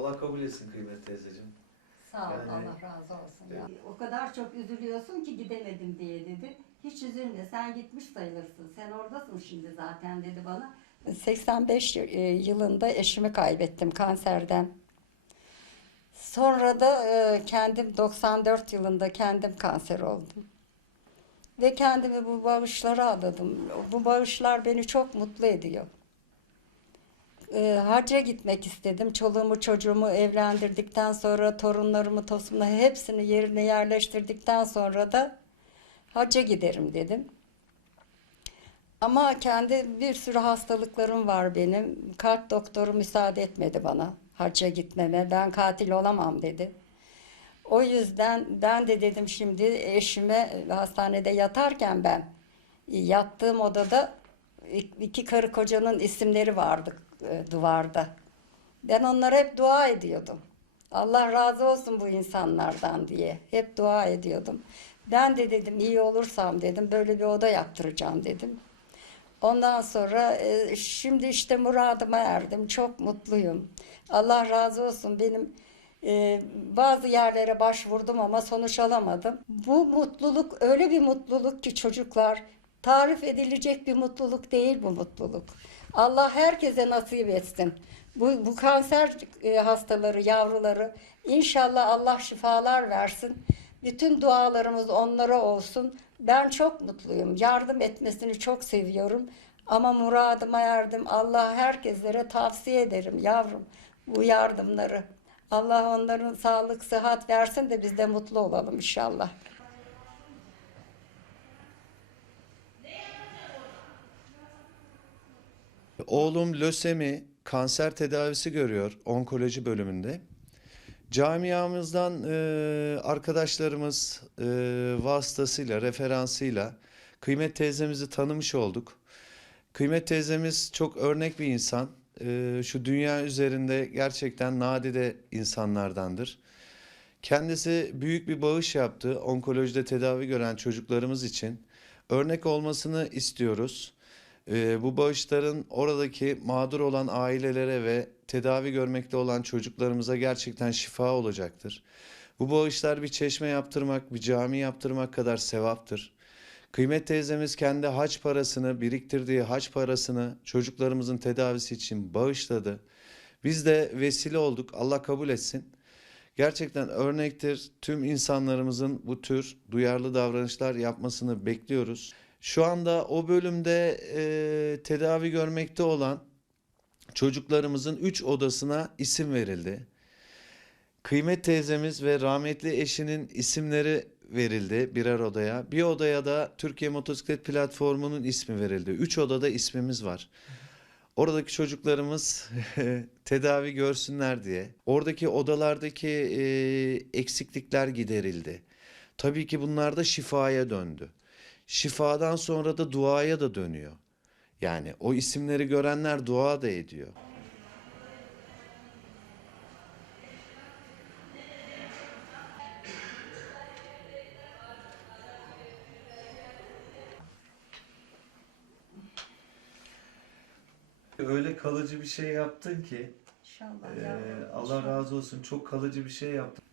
Allah kabul etsin kıymetli teyzeciğim. Sağ ol, Yani- Allah razı olsun. Ya. O kadar çok üzülüyorsun ki gidemedim diye dedi. Hiç üzülme, sen gitmiş sayılırsın. Sen oradasın şimdi zaten dedi bana. 85 y- e, yılında eşimi kaybettim kanserden. Sonra da e, kendim 94 yılında kendim kanser oldum. Ve kendimi bu bağışlara adadım. Bu bağışlar beni çok mutlu ediyor. E, hacca gitmek istedim. Çoluğumu çocuğumu evlendirdikten sonra torunlarımı tosumla hepsini yerine yerleştirdikten sonra da hacca giderim dedim. Ama kendi bir sürü hastalıklarım var benim. Kalp doktoru müsaade etmedi bana hacca gitmeme. Ben katil olamam dedi. O yüzden ben de dedim şimdi eşime hastanede yatarken ben yattığım odada iki karı kocanın isimleri vardı e, duvarda. Ben onlara hep dua ediyordum. Allah razı olsun bu insanlardan diye hep dua ediyordum. Ben de dedim iyi olursam dedim böyle bir oda yaptıracağım dedim. Ondan sonra e, şimdi işte muradıma erdim. Çok mutluyum. Allah razı olsun benim e, bazı yerlere başvurdum ama sonuç alamadım. Bu mutluluk öyle bir mutluluk ki çocuklar tarif edilecek bir mutluluk değil bu mutluluk. Allah herkese nasip etsin. Bu, bu kanser e, hastaları, yavruları inşallah Allah şifalar versin. Bütün dualarımız onlara olsun. Ben çok mutluyum. Yardım etmesini çok seviyorum. Ama muradıma erdim. Allah herkeslere tavsiye ederim yavrum bu yardımları. Allah onların sağlık, sıhhat versin de biz de mutlu olalım inşallah. Oğlum lösemi kanser tedavisi görüyor onkoloji bölümünde. Camiamızdan e, arkadaşlarımız e, vasıtasıyla, referansıyla Kıymet teyzemizi tanımış olduk. Kıymet teyzemiz çok örnek bir insan. E, şu dünya üzerinde gerçekten nadide insanlardandır. Kendisi büyük bir bağış yaptı onkolojide tedavi gören çocuklarımız için. Örnek olmasını istiyoruz. Ee, bu bağışların oradaki mağdur olan ailelere ve tedavi görmekte olan çocuklarımıza gerçekten şifa olacaktır. Bu bağışlar bir çeşme yaptırmak, bir cami yaptırmak kadar sevaptır. Kıymet teyzemiz kendi haç parasını, biriktirdiği haç parasını çocuklarımızın tedavisi için bağışladı. Biz de vesile olduk. Allah kabul etsin. Gerçekten örnektir. Tüm insanlarımızın bu tür duyarlı davranışlar yapmasını bekliyoruz. Şu anda o bölümde e, tedavi görmekte olan çocuklarımızın 3 odasına isim verildi. Kıymet teyzemiz ve rahmetli eşinin isimleri verildi birer odaya. Bir odaya da Türkiye Motosiklet Platformu'nun ismi verildi. Üç odada ismimiz var. Oradaki çocuklarımız tedavi görsünler diye. Oradaki odalardaki e, eksiklikler giderildi. Tabii ki bunlar da şifaya döndü. Şifadan sonra da duaya da dönüyor. Yani o isimleri görenler dua da ediyor. Öyle kalıcı bir şey yaptın ki İnşallah Ee, yavrum, Allah razı olsun çok kalıcı bir şey yaptın.